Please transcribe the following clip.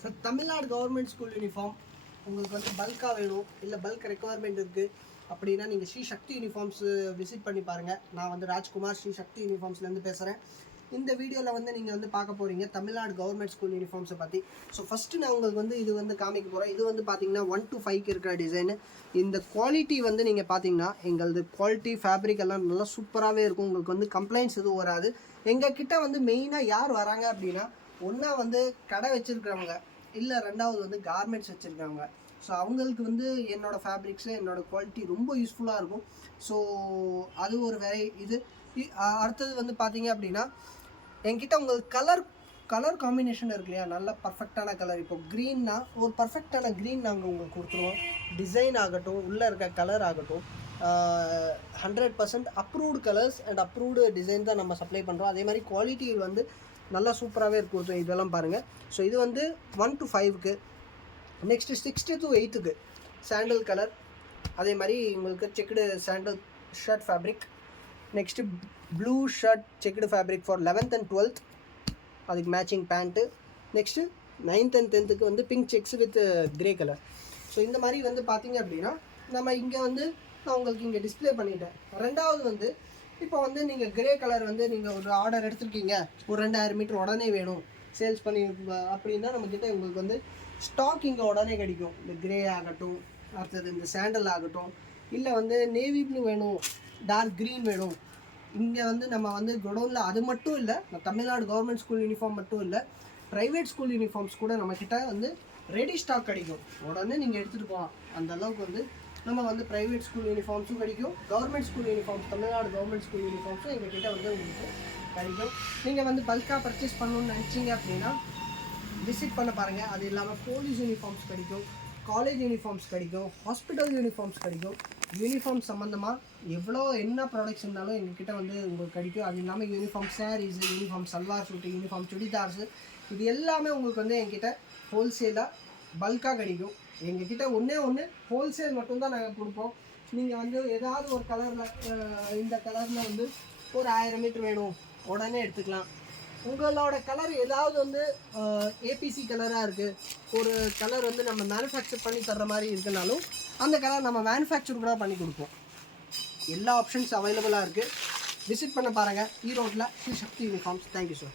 Sir Tamil Nadu government school uniform உங்களுக்கு வந்து பல்காக வேணும் இல்லை பல்க் ரெக்குவயர்மெண்ட் இருக்குது அப்படின்னா நீங்கள் ஸ்ரீ சக்தி யூனிஃபார்ம்ஸ் விசிட் பண்ணி பாருங்கள். நான் வந்து ராஜ்குமார் ஸ்ரீ சக்தி யூனிஃபார்ம்ஸ்லேருந்து பேசுகிறேன். இந்த வீடியோவில் வந்து நீங்கள் வந்து பார்க்க போகிறீங்க தமிழ்நாடு கவர்மெண்ட் ஸ்கூல் யூனிஃபார்ம்ஸை பற்றி. ஸோ ஃபஸ்ட்டு நான் உங்களுக்கு வந்து இது வந்து காமிக்க போகிறேன். இது வந்து பார்த்தீங்கன்னா 1 to 5 இருக்கிற டிசைனு. இந்த குவாலிட்டி வந்து நீங்கள் பார்த்தீங்கன்னா எங்களது குவாலிட்டி ஃபேப்ரிக் எல்லாம் நல்லா சூப்பராகவே இருக்கும். உங்களுக்கு வந்து கம்ப்ளைண்ட்ஸ் எதுவும் வராது. எங்கள் கிட்டே வந்து மெயினாக யார் வராங்க அப்படின்னா, ஒன்றா வந்து கடை வச்சுருக்கிறவங்க, இல்லை ரெண்டாவது வந்து கார்மெண்ட்ஸ் வச்சுருக்காங்க. ஸோ அவங்களுக்கு வந்து என்னோடய ஃபேப்ரிக்ஸு என்னோடய குவாலிட்டி ரொம்ப யூஸ்ஃபுல்லாக இருக்கும். ஸோ அது ஒரு இது. அடுத்தது வந்து பார்த்தீங்க அப்படின்னா, என்கிட்ட உங்களுக்கு கலர் காம்பினேஷன் இருக்கு இல்லையா, நல்ல பர்ஃபெக்டான கலர். இப்போ க்ரீன்னா ஒரு பர்ஃபெக்டான க்ரீன் நாங்கள் உங்களுக்கு கொடுத்துருவோம். டிசைன் ஆகட்டும், உள்ளே இருக்க கலர் ஆகட்டும், 100% approved colours and approved design தான் நம்ம சப்ளை பண்ணுறோம். அதே மாதிரி குவாலிட்டி வந்து நல்லா சூப்பராகவே இருக்கும். இதெல்லாம் பாருங்கள். ஸோ இது வந்து 1 to 5க்கு. நெக்ஸ்ட்டு 6 to 8க்கு சாண்டல் கலர். அதே மாதிரி உங்களுக்கு checked sandal shirt fabric. Next blue shirt checked fabric for 11th and 12th, அதுக்கு matching pant. Next 9th and 10th வந்து pink checks with grey colour. So இந்த மாதிரி வந்து பார்த்திங்க அப்படின்னா நம்ம இங்கே வந்து நான் உங்களுக்கு இங்கே டிஸ்பிளே பண்ணிட்டேன். ரெண்டாவது வந்து இப்போ வந்து நீங்கள் க்ரே கலர் வந்து நீங்கள் ஒரு ஆர்டர் எடுத்துருக்கீங்க, ஒரு 2000 மீட்டர் உடனே வேணும் சேல்ஸ் பண்ணி அப்படின்னா நம்மக்கிட்ட உங்களுக்கு வந்து ஸ்டாக் இங்கே உடனே கிடைக்கும். இந்த க்ரே ஆகட்டும், அடுத்தது இந்த சாண்டல் ஆகட்டும், இல்லை வந்து நேவி ப்ளூ வேணும், டார்க் க்ரீன் வேணும். இங்கே வந்து நம்ம வந்து குடோனில் அது மட்டும் இல்லை, தமிழ்நாடு கவர்மெண்ட் ஸ்கூல் யூனிஃபார்ம் மட்டும் இல்லை, ப்ரைவேட் ஸ்கூல் யூனிஃபார்ம்ஸ் கூட நம்மக்கிட்ட வந்து ரெடி ஸ்டாக் கிடைக்கும். உடனே நீங்கள் எடுத்துகிட்டு போகலாம். அந்த அளவுக்கு வந்து நம்ம வந்து ப்ரைவேட் ஸ்கூல் யூனிஃபார்ம்ஸும் கிடைக்கும், government school uniforms, Tamil Nadu government school யூனிஃபார்ம்ஸும் எங்கள்கிட்ட வந்து உங்களுக்கு கிடைக்கும். நீங்கள் வந்து பல்காக பர்ச்சேஸ் பண்ணணுன்னு நினச்சிங்க அப்படின்னா விசிட் பண்ண பாருங்கள். அது இல்லாமல் போலீஸ் யூனிஃபார்ம்ஸ் கிடைக்கும், காலேஜ் யூனிஃபார்ம்ஸ் கிடைக்கும், ஹாஸ்பிட்டல் யூனிஃபார்ம்ஸ் கிடைக்கும். யூனிஃபார்ம் சம்மந்தமாக என்ன ப்ராடக்ட்ஸ் இருந்தாலும் எங்ககிட்ட வந்து உங்களுக்கு கிடைக்கும். அது இல்லாமல் யூனிஃபார்ம் சாரீஸு, யூனிஃபார்ம் சல்வார் சூட்டு, யூனிஃபார்ம் சுடிதார்ஸு, இது எல்லாமே உங்களுக்கு வந்து எங்ககிட்ட ஹோல்சேலாக பல்காக கிடைக்கும். எங்ககிட்ட ஒன்று ஹோல்சேல் மட்டும்தான் நாங்கள் கொடுப்போம். நீங்கள் வந்து ஏதாவது ஒரு கலரில், இந்த கலரில் வந்து ஒரு 1000 மீட்டர் வேணும் உடனே எடுத்துக்கலாம். உங்களோட கலர் ஏதாவது வந்து ஏபிசி கலராக இருக்குது, ஒரு கலர் வந்து நம்ம மேனுஃபேக்சர் பண்ணி தர்ற மாதிரி இருக்குனாலும் அந்த கலர் நம்ம மேனுஃபேக்சர் கூட பண்ணி கொடுப்போம். எல்லா ஆப்ஷன்ஸ் அவைலபிளாக இருக்குது. விசிட் பண்ண பாருங்கள். ஈரோட்டில் ஸ்ரீ சக்தி யூனிஃபார்ம்ஸ். Thank you sir.